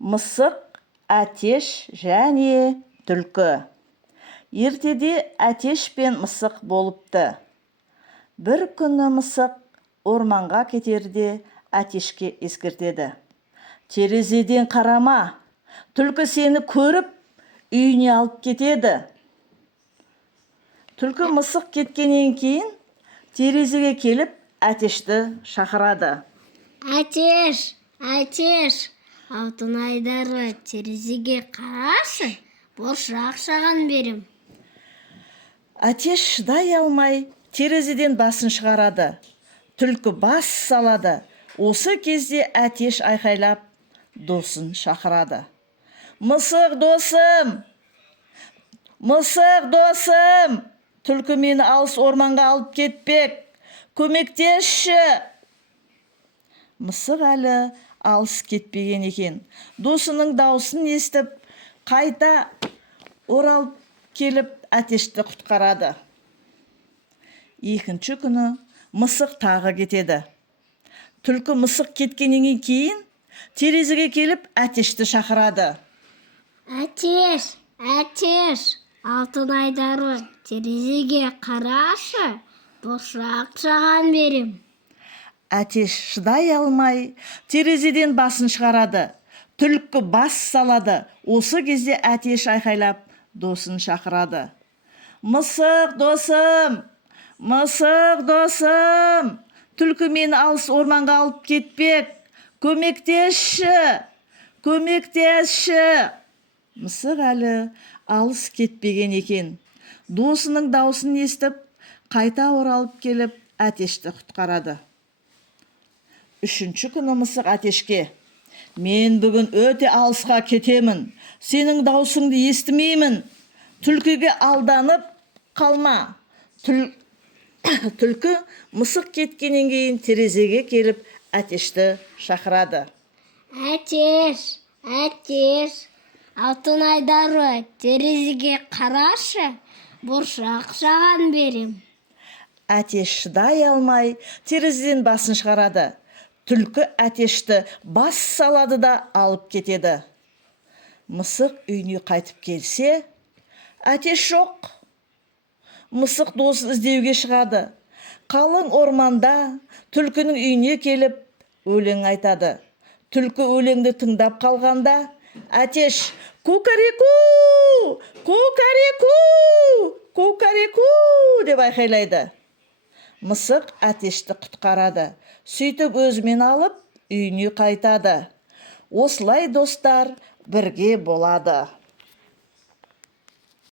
Мысық, әтеш және түлкі. Ертеде әтеш пен мысық болыпты. Бір күні мысық орманға кетерде әтешке ескертеді. Терезеден қарама, түлкі сені көріп, үйіне алып кетеді. Түлкі мысық кеткеннен кейін терезеге келіп әтешті шақырады. Әтеш, алтын айдары, терезеге қарашы, бұршақ жаған берем. Әтеш шыдай алмай терезеден басын шығарады. Түлкі бас салады. Осы кезде әтеш айқайлап досын шақырады. Мысық досым, түлкі мені алыс орманға алып кетпек. Көмектесші. Мысық әлі алыс кетпеген екен. Досының даусын естіп, қайта оралып келіп әтешті құтқарады. Екінші күні мысық тағы кетеді. Түлкі мысық кеткеннен кейін терезеге келіп әтешті шақырады. Әтеш, алтын айдары, терезеге қарашы, бұршақ жаған берем. Әтеш шыдай алмай терезеден басын шығарады. Түлкі бас салады. Осы кезде әтеш айқайлап досын шақырады. Мысық досым, түлкі мені алыс орманға алып кетпек. Көмектесші. Мысық әлі алыс кетпеген екен. Досының даусын естіп, қайта оралып келіп, әтешті құтқарады. Үшінші күні мысық әтешке: мен бүгін өте алысқа кетемін. Сенің даусыңды естімеймін. Түлкіге алданып қалма. Түлкі мысық кеткеннен кейін терезеге келіп әтешті шақырады. Әтеш, алтын айдары, терезеге қарашы, бұршақ жаған берем. Әтеш шыдай алмай терезеден басын шығарады. Түлкі әтешті бас салады да алып кетеді. Мысық үйіне қайтып келсе, әтеш жоқ. Мысық досын іздеуге шығады. Қалың орманда түлкінің үйіне келіп өлең айтады. Түлкі өлеңді тыңдап қалғанда әтеш кукареку деп айқайлайды. Мысық әтешті құтқарады. Сөйтіп өзімен алып үйіне қайтады. Осылай достар бірге болады.